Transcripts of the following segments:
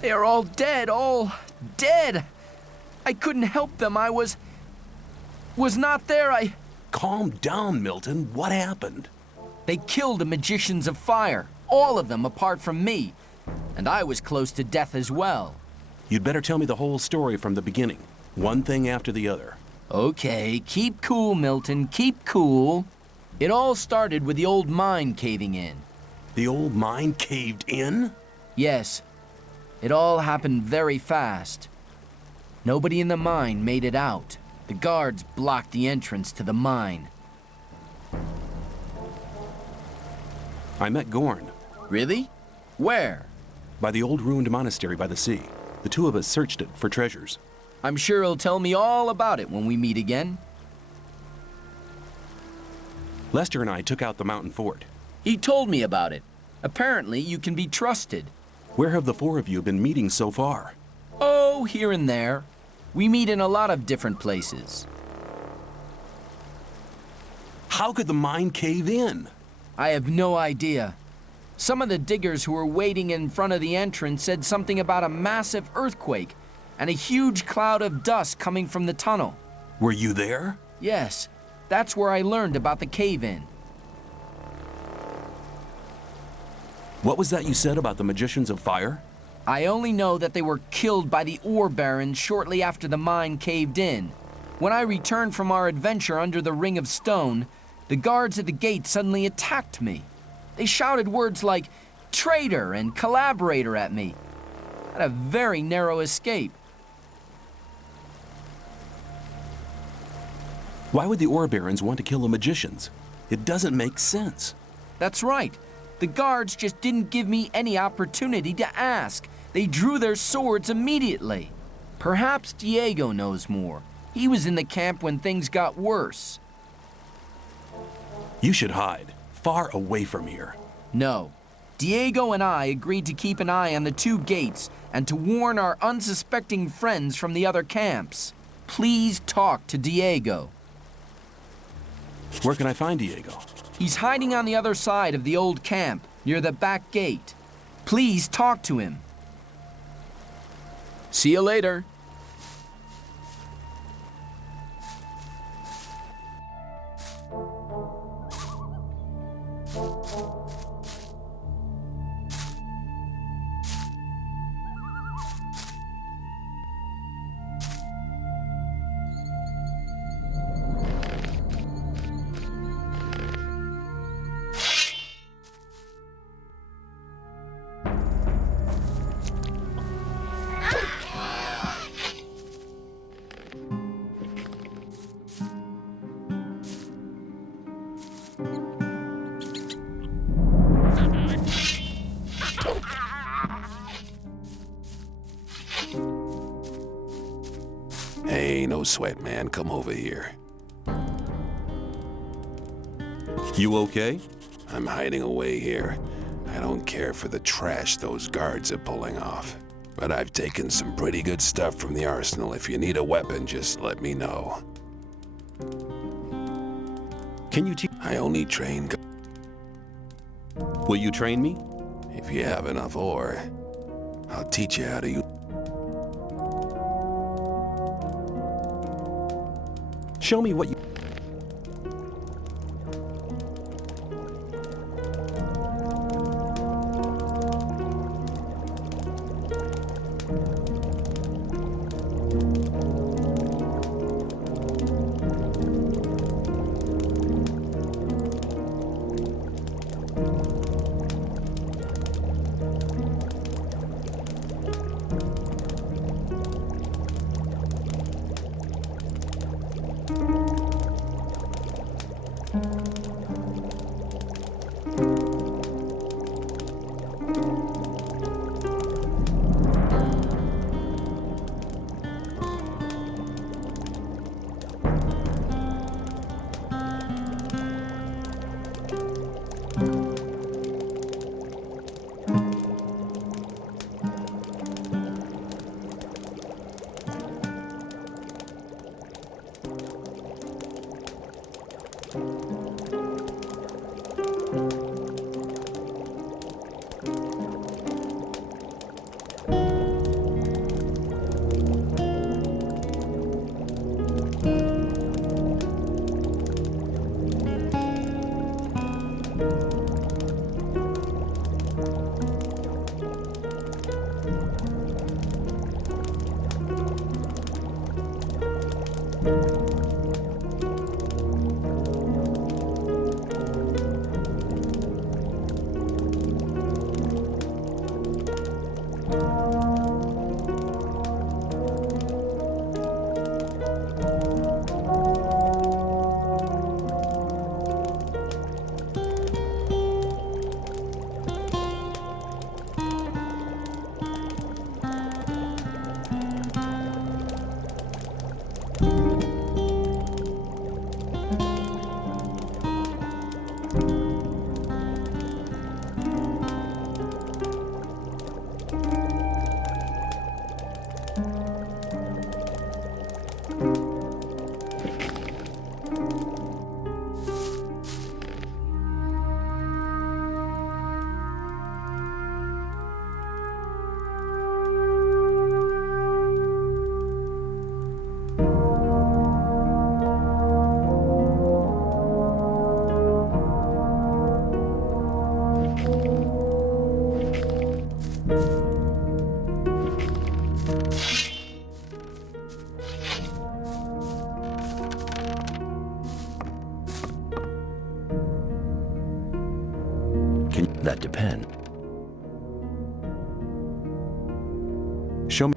They are all dead. I couldn't help them. I was not there. Calm down, Milton. What happened? They killed the magicians of fire, all of them apart from me, and I was close to death as well. You'd better tell me the whole story from the beginning, one thing after the other. Okay, keep cool, Milton, keep cool. It all started with the old mine caving in. The old mine caved in? Yes. It all happened very fast. Nobody in the mine made it out. The guards blocked the entrance to the mine. I met Gorn. Really? Where? By the old ruined monastery by the sea. The two of us searched it for treasures. I'm sure he'll tell me all about it when we meet again. Lester and I took out the mountain fort. He told me about it. Apparently, you can be trusted. Where have the four of you been meeting so far? Oh, here and there. We meet in a lot of different places. How could the mine cave in? I have no idea. Some of the diggers who were waiting in front of the entrance said something about a massive earthquake and a huge cloud of dust coming from the tunnel. Were you there? Yes, that's where I learned about the cave-in. What was that you said about the magicians of fire? I only know that they were killed by the ore barons shortly after the mine caved in. When I returned from our adventure under the Ring of Stone, the guards at the gate suddenly attacked me. They shouted words like traitor and collaborator at me. I had a very narrow escape. Why would the ore barons want to kill the magicians? It doesn't make sense. That's right. The guards just didn't give me any opportunity to ask. They drew their swords immediately. Perhaps Diego knows more. He was in the camp when things got worse. You should hide, far away from here. No. Diego and I agreed to keep an eye on the two gates and to warn our unsuspecting friends from the other camps. Please talk to Diego. Where can I find Diego? He's hiding on the other side of the old camp, near the back gate. Please talk to him. See you later. Hey, no sweat, man. Come over here. You okay? I'm hiding away here. I don't care for the trash those guards are pulling off. But I've taken some pretty good stuff from the arsenal. If you need a weapon, just let me know. Can you teach? I only train... Will you train me? If you have enough ore, I'll teach you how to use... Show me what you... That depends. Show me...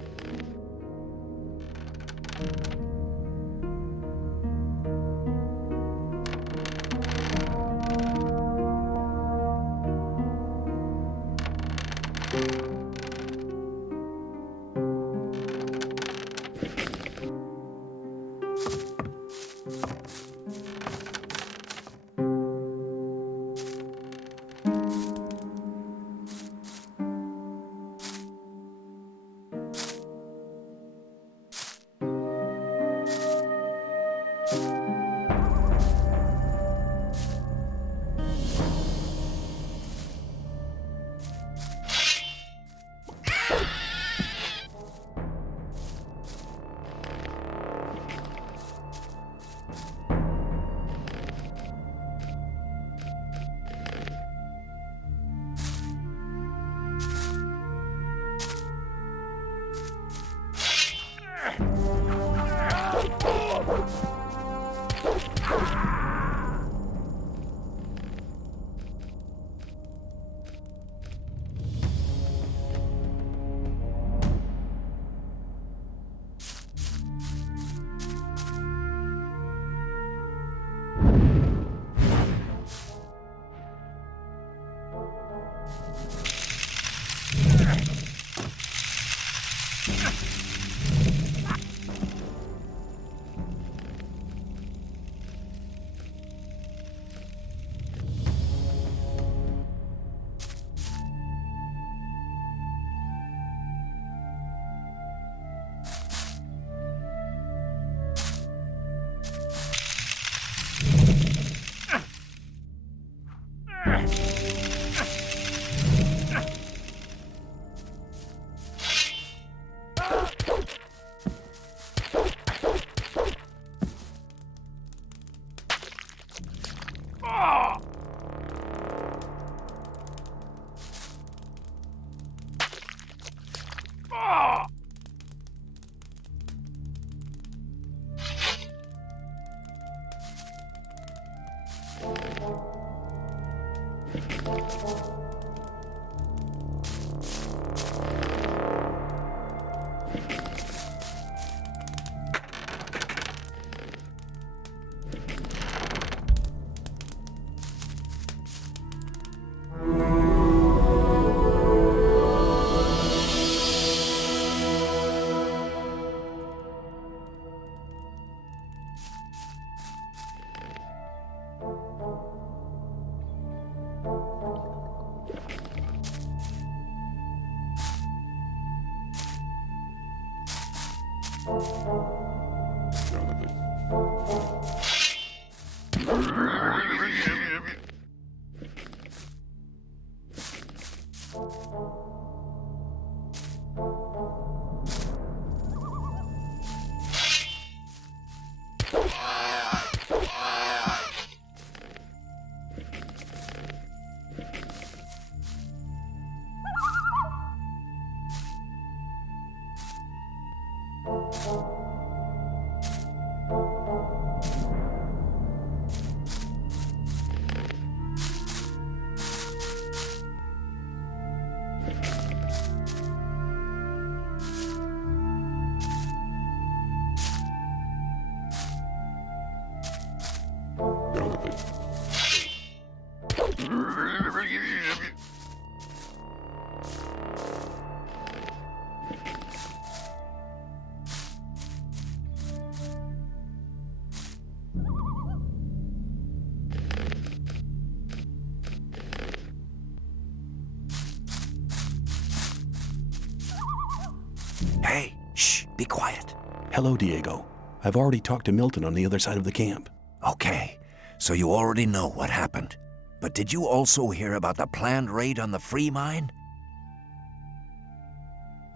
Hey, shh, be quiet. Hello, Diego. I've already talked to Milton on the other side of the camp. Okay, so you already know what happened. But did you also hear about the planned raid on the free mine?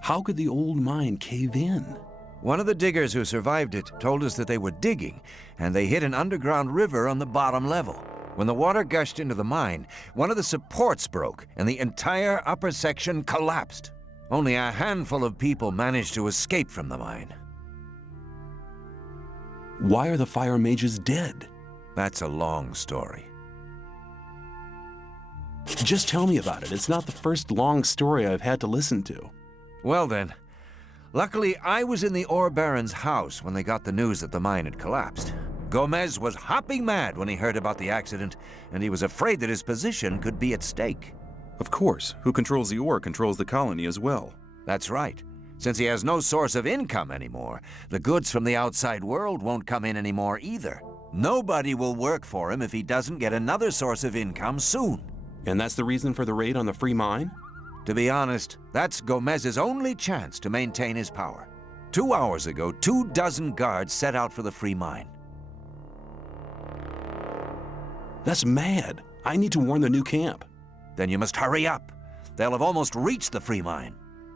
How could the old mine cave in? One of the diggers who survived it told us that they were digging, and they hit an underground river on the bottom level. When the water gushed into the mine, one of the supports broke, and the entire upper section collapsed. Only a handful of people managed to escape from the mine. Why are the fire mages dead? That's a long story. Just tell me about it. It's not the first long story I've had to listen to. Well then, luckily I was in the ore baron's house when they got the news that the mine had collapsed. Gomez was hopping mad when he heard about the accident, and he was afraid that his position could be at stake. Of course. Who controls the ore controls the colony as well. That's right. Since he has no source of income anymore, the goods from the outside world won't come in anymore either. Nobody will work for him if he doesn't get another source of income soon. And that's the reason for the raid on the free mine? To be honest, that's Gomez's only chance to maintain his power. 2 hours ago, 24 guards set out for the free mine. That's mad. I need to warn the new camp. Then you must hurry up. They'll have almost reached the free mine.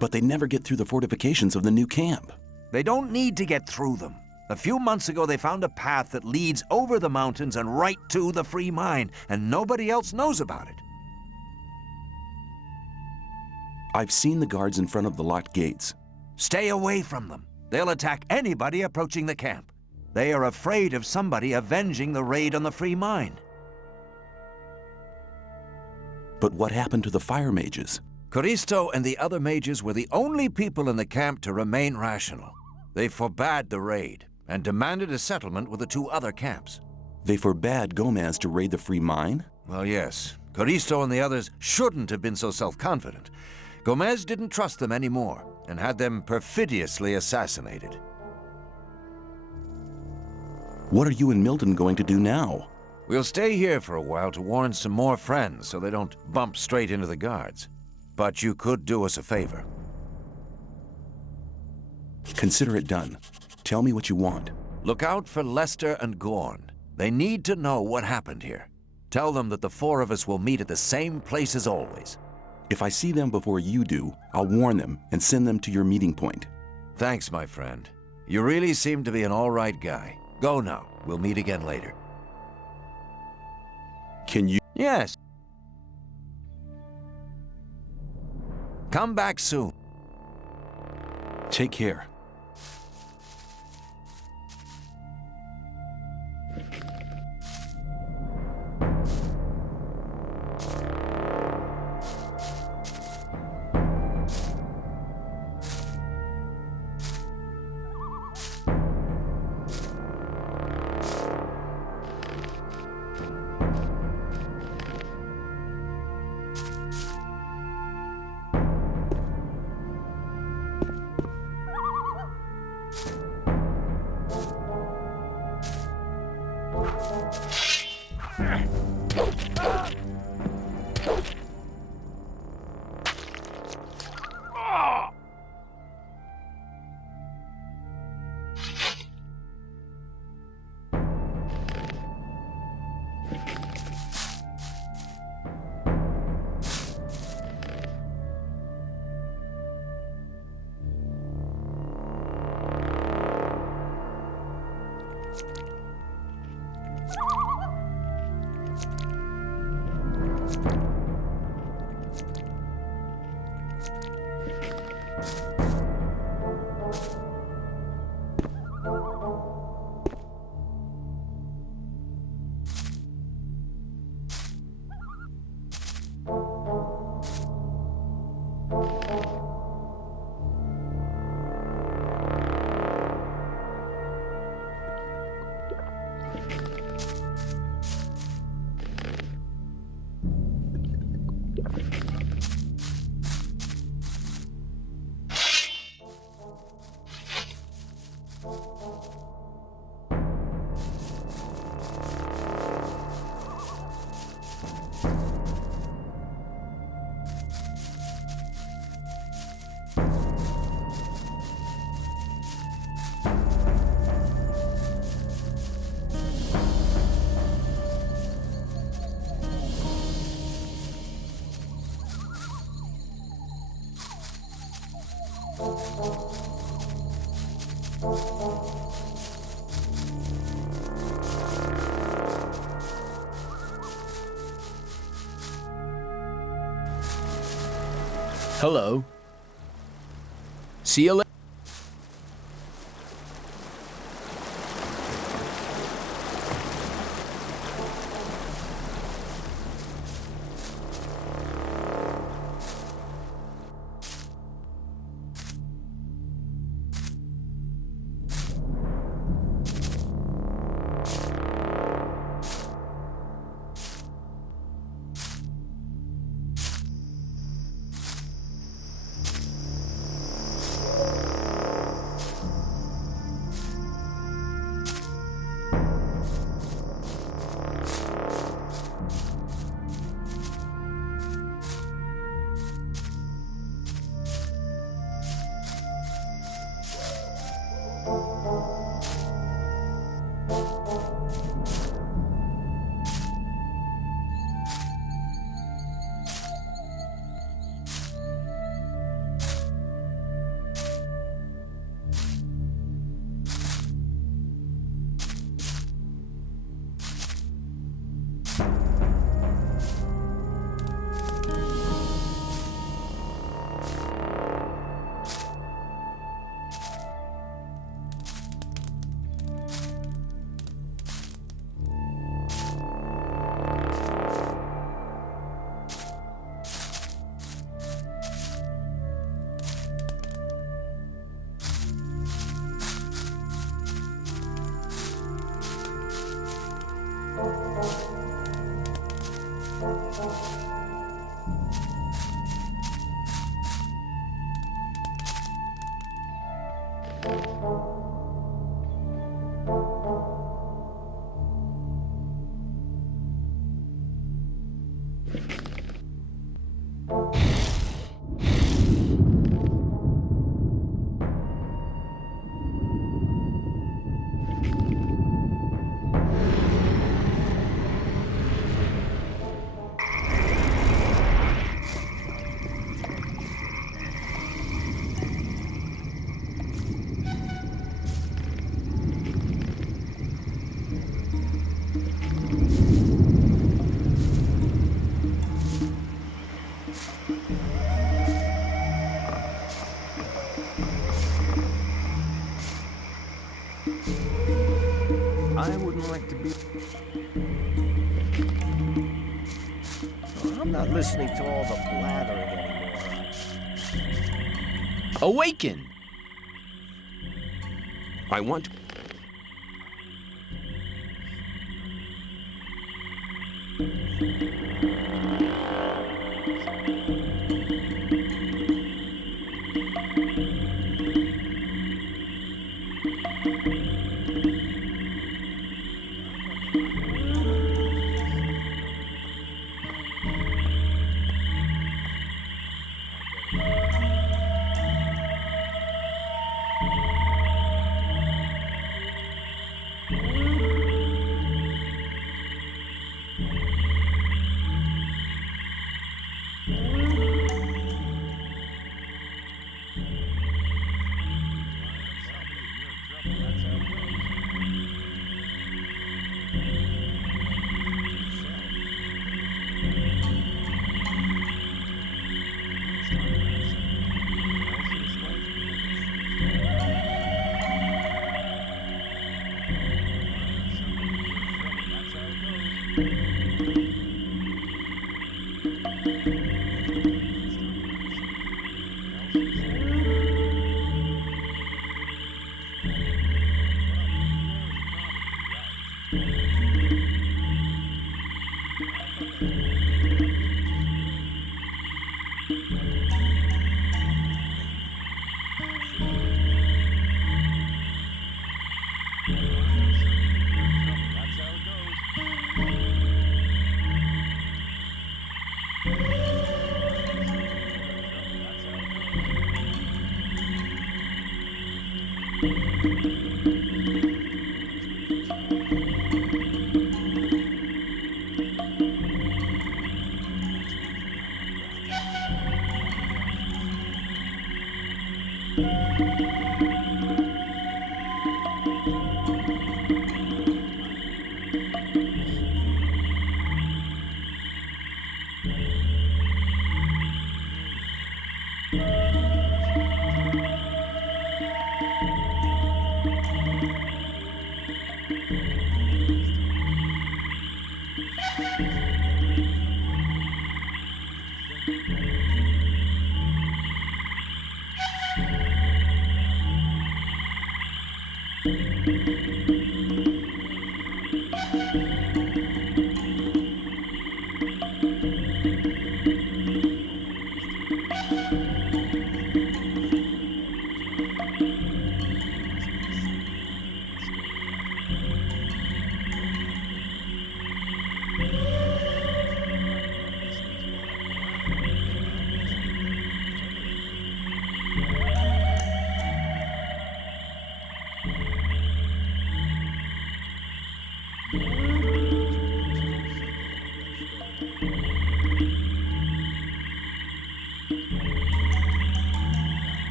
But they never get through the fortifications of the new camp. They don't need to get through them. A few months ago, they found a path that leads over the mountains and right to the free mine, and nobody else knows about it. I've seen the guards in front of the locked gates. Stay away from them. They'll attack anybody approaching the camp. They are afraid of somebody avenging the raid on the free mine. But what happened to the fire mages? Coristo and the other mages were the only people in the camp to remain rational. They forbade the raid and demanded a settlement with the 2 other camps. They forbade Gomez to raid the free mine? Well, yes. Coristo and the others shouldn't have been so self-confident. Gomez didn't trust them anymore and had them perfidiously assassinated. What are you and Milton going to do now? We'll stay here for a while to warn some more friends so they don't bump straight into the guards. But you could do us a favor. Consider it done. Tell me what you want. Look out for Lester and Gorn. They need to know what happened here. Tell them that the 4 of us will meet at the same place as always. If I see them before you do, I'll warn them and send them to your meeting point. Thanks, my friend. You really seem to be an all right guy. Go now. We'll meet again later. Can you? Yes. Come back soon. Take care. Hello. See you later. I wouldn't like to be... I'm not listening to all the blathering anymore. Awaken! I want to...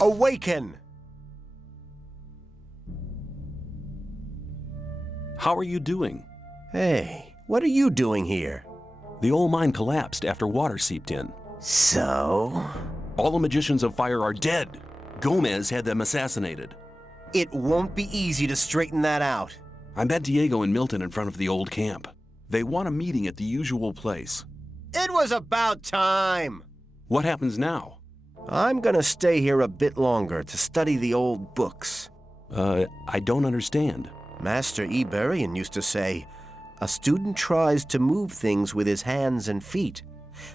Awaken! How are you doing? Hey, what are you doing here? The old mine collapsed after water seeped in. So? All the magicians of fire are dead. Gomez had them assassinated. It won't be easy to straighten that out. I met Diego and Milton in front of the old camp. They want a meeting at the usual place. It was about time! What happens now? I'm gonna stay here a bit longer to study the old books. I don't understand. Master Iberian used to say, a student tries to move things with his hands and feet.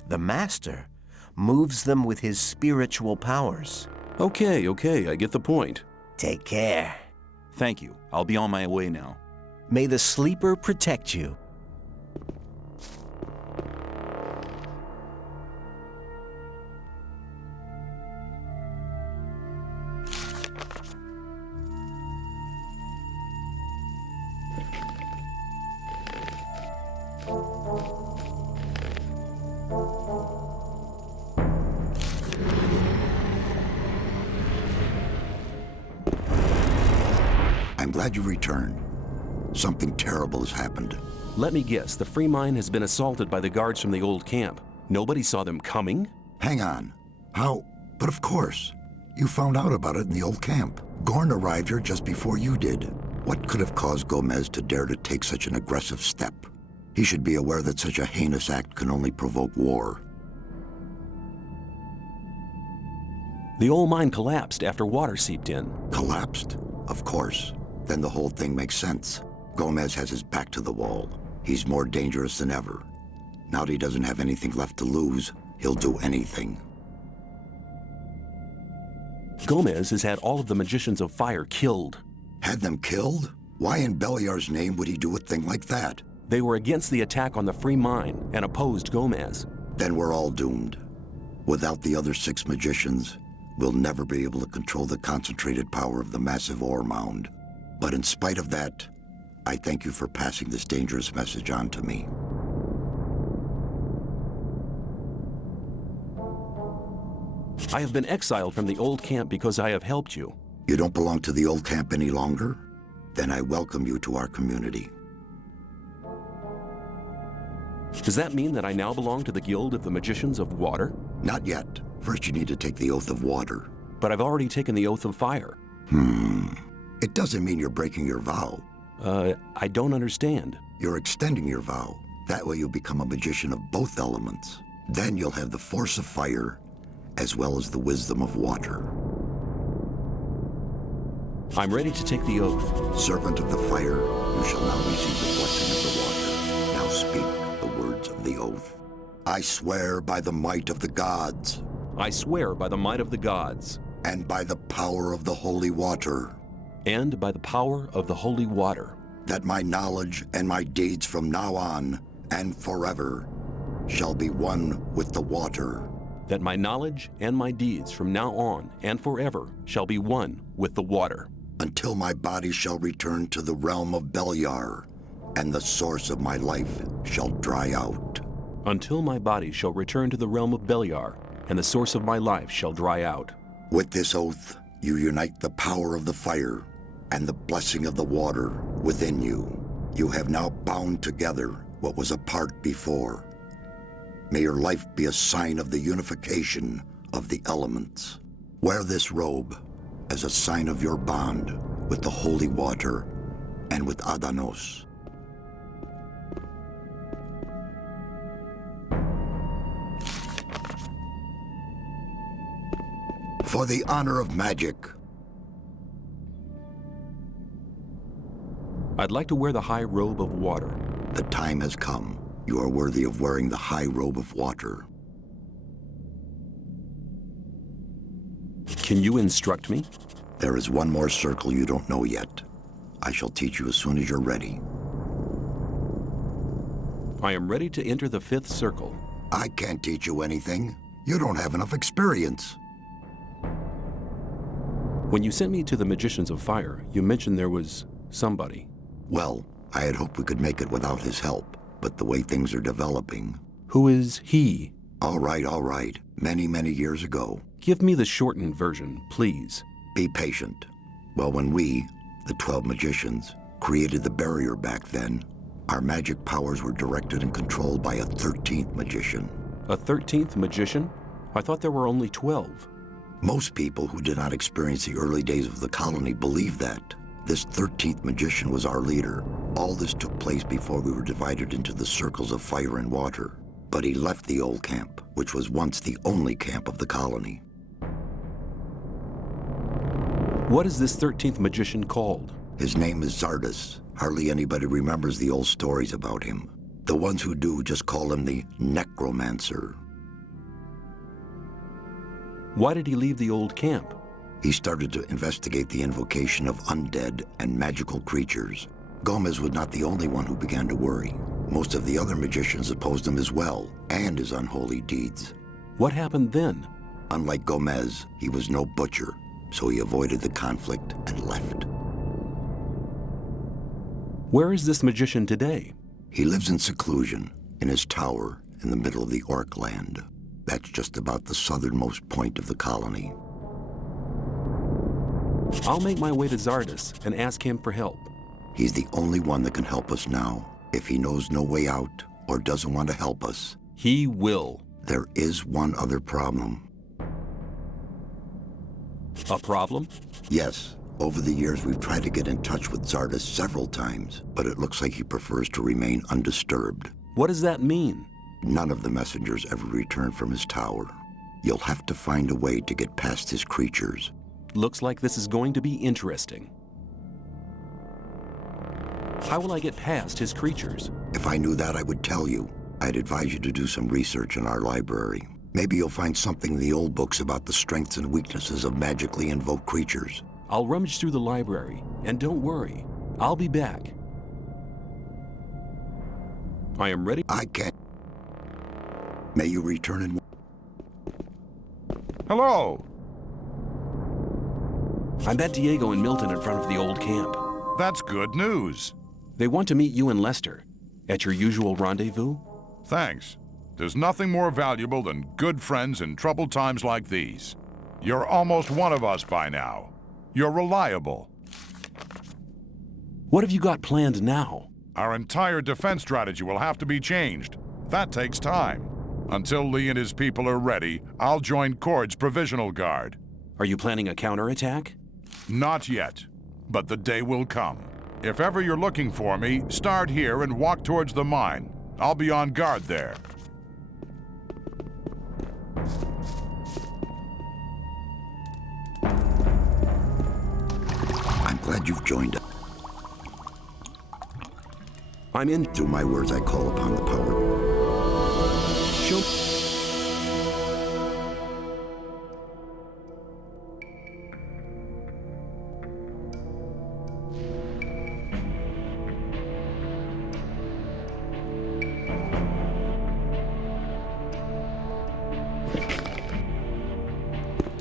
The master moves them with his spiritual powers. Okay, I get the point. Take care. Thank you. I'll be on my way now. May the sleeper protect you. I'm glad you returned. Something terrible has happened. Let me guess, the free mine has been assaulted by the guards from the old camp. Nobody saw them coming? Hang on. How? But of course. You found out about it in the old camp. Gorn arrived here just before you did. What could have caused Gomez to dare to take such an aggressive step? He should be aware that such a heinous act can only provoke war. The old mine collapsed after water seeped in. Collapsed? Of course. Then the whole thing makes sense. Gomez has his back to the wall. He's more dangerous than ever. Now that he doesn't have anything left to lose, he'll do anything. Gomez has had all of the magicians of fire killed. Had them killed? Why in Beliar's name would he do a thing like that? They were against the attack on the free mine and opposed Gomez. Then we're all doomed. Without the other 6 magicians, we'll never be able to control the concentrated power of the massive ore mound. But in spite of that, I thank you for passing this dangerous message on to me. I have been exiled from the old camp because I have helped you. You don't belong to the old camp any longer? Then I welcome you to our community. Does that mean that I now belong to the Guild of the Magicians of Water? Not yet. First you need to take the Oath of Water. But I've already taken the Oath of Fire. It doesn't mean you're breaking your vow. I don't understand. You're extending your vow. That way you'll become a magician of both elements. Then you'll have the force of fire, as well as the wisdom of water. I'm ready to take the oath. Servant of the fire, you shall now receive the blessing of the water. Now speak the words of the oath. I swear by the might of the gods. I swear by the might of the gods. And by the power of the holy water. And by the power of the holy water. That my knowledge and my deeds from now on and forever shall be one with the water. That my knowledge and my deeds from now on and forever shall be one with the water. Until my body shall return to the realm of Beliar, and the source of my life shall dry out. Until my body shall return to the realm of Beliar, and the source of my life shall dry out. With this oath, you unite the power of the fire and the blessing of the water within you. You have now bound together what was apart before. May your life be a sign of the unification of the elements. Wear this robe as a sign of your bond with the holy water and with Adanos. For the honor of magic. I'd like to wear the high robe of water. The time has come. You are worthy of wearing the high robe of water. Can you instruct me? There is one more circle you don't know yet. I shall teach you as soon as you're ready. I am ready to enter the fifth circle. I can't teach you anything. You don't have enough experience. When you sent me to the Magicians of Fire, you mentioned there was somebody. Well, I had hoped we could make it without his help, but the way things are developing... Who is he? All right. Many, many years ago. Give me the shortened version, please. Be patient. Well, when we, the 12 magicians, created the barrier back then, our magic powers were directed and controlled by a 13th magician. A 13th magician? I thought there were only 12. Most people who did not experience the early days of the colony believe that. This 13th magician was our leader. All this took place before we were divided into the circles of fire and water. But he left the old camp, which was once the only camp of the colony. What is this 13th magician called? His name is Zardes. Hardly anybody remembers the old stories about him. The ones who do just call him the necromancer. Why did he leave the old camp? He started to investigate the invocation of undead and magical creatures. Gomez was not the only one who began to worry. Most of the other magicians opposed him as well, and his unholy deeds. What happened then? Unlike Gomez, he was no butcher, so he avoided the conflict and left. Where is this magician today? He lives in seclusion, in his tower in the middle of the Orc land. That's just about the southernmost point of the colony. I'll make my way to Zardes and ask him for help. He's the only one that can help us now. If he knows no way out or doesn't want to help us, he will. There is one other problem. A problem? Yes. Over the years, we've tried to get in touch with Zardes several times, but it looks like he prefers to remain undisturbed. What does that mean? None of the messengers ever returned from his tower. You'll have to find a way to get past his creatures. Looks like this is going to be interesting. How will I get past his creatures? If I knew that, I would tell you. I'd advise you to do some research in our library. Maybe you'll find something in the old books about the strengths and weaknesses of magically invoked creatures. I'll rummage through the library, and don't worry, I'll be back. I am ready. I can't. May you return in... Hello! I met Diego and Milton in front of the old camp. That's good news. They want to meet you and Lester at your usual rendezvous. Thanks. There's nothing more valuable than good friends in troubled times like these. You're almost one of us by now. You're reliable. What have you got planned now? Our entire defense strategy will have to be changed. That takes time. Until Lee and his people are ready, I'll join Cord's provisional guard. Are you planning a counterattack? Not yet, but the day will come. If ever you're looking for me, start here and walk towards the mine. I'll be on guard there. I'm glad you've joined us. I'm in. Through my words, I call upon the power. Show.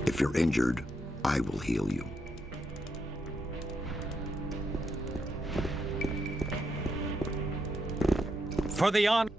If you're injured, I will heal you. For the honor.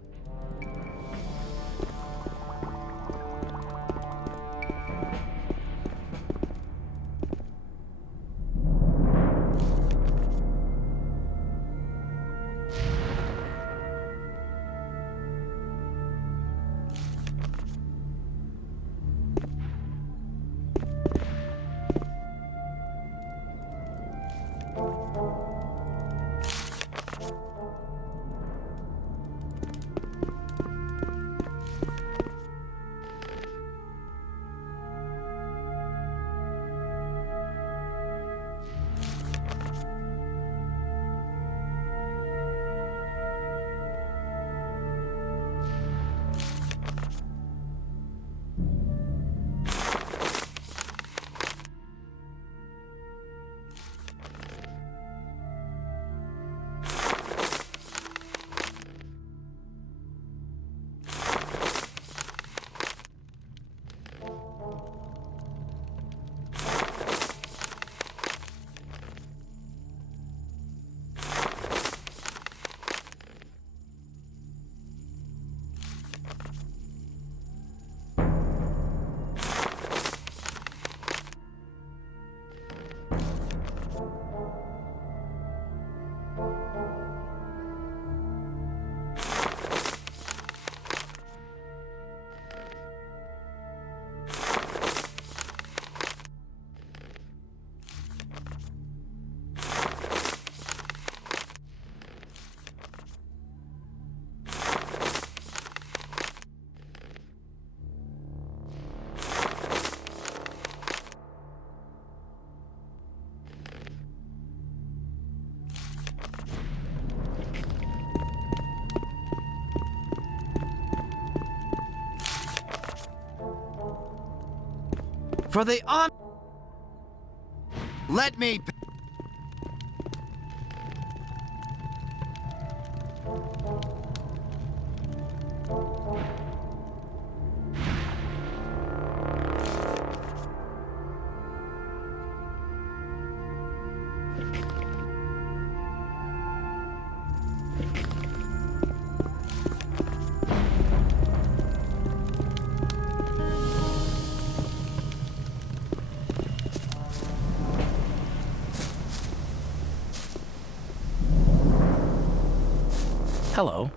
For the honor. Let me. Hello.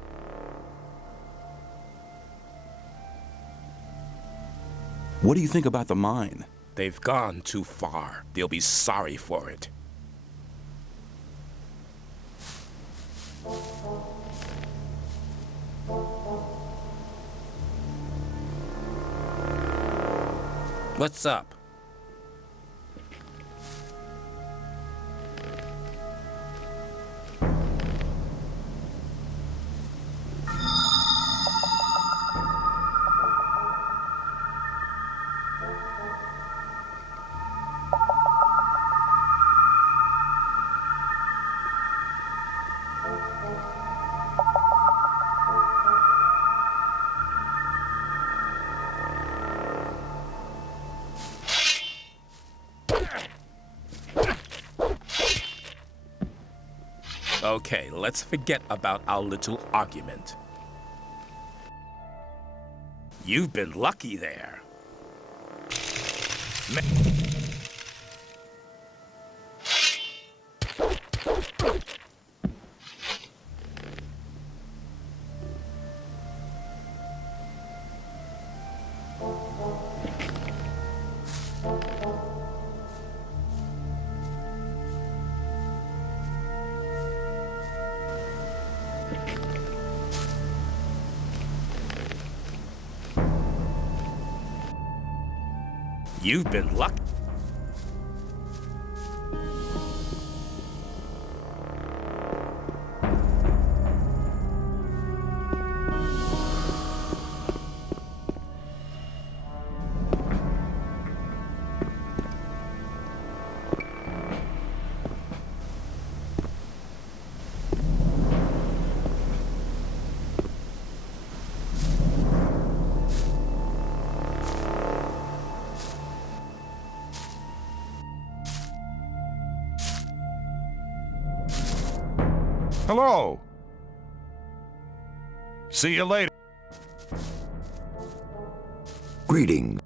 What do you think about the mine? They've gone too far. They'll be sorry for it. What's up? Okay, let's forget about our little argument. You've been lucky there. You've been lucky. Hello. See you later. Greetings.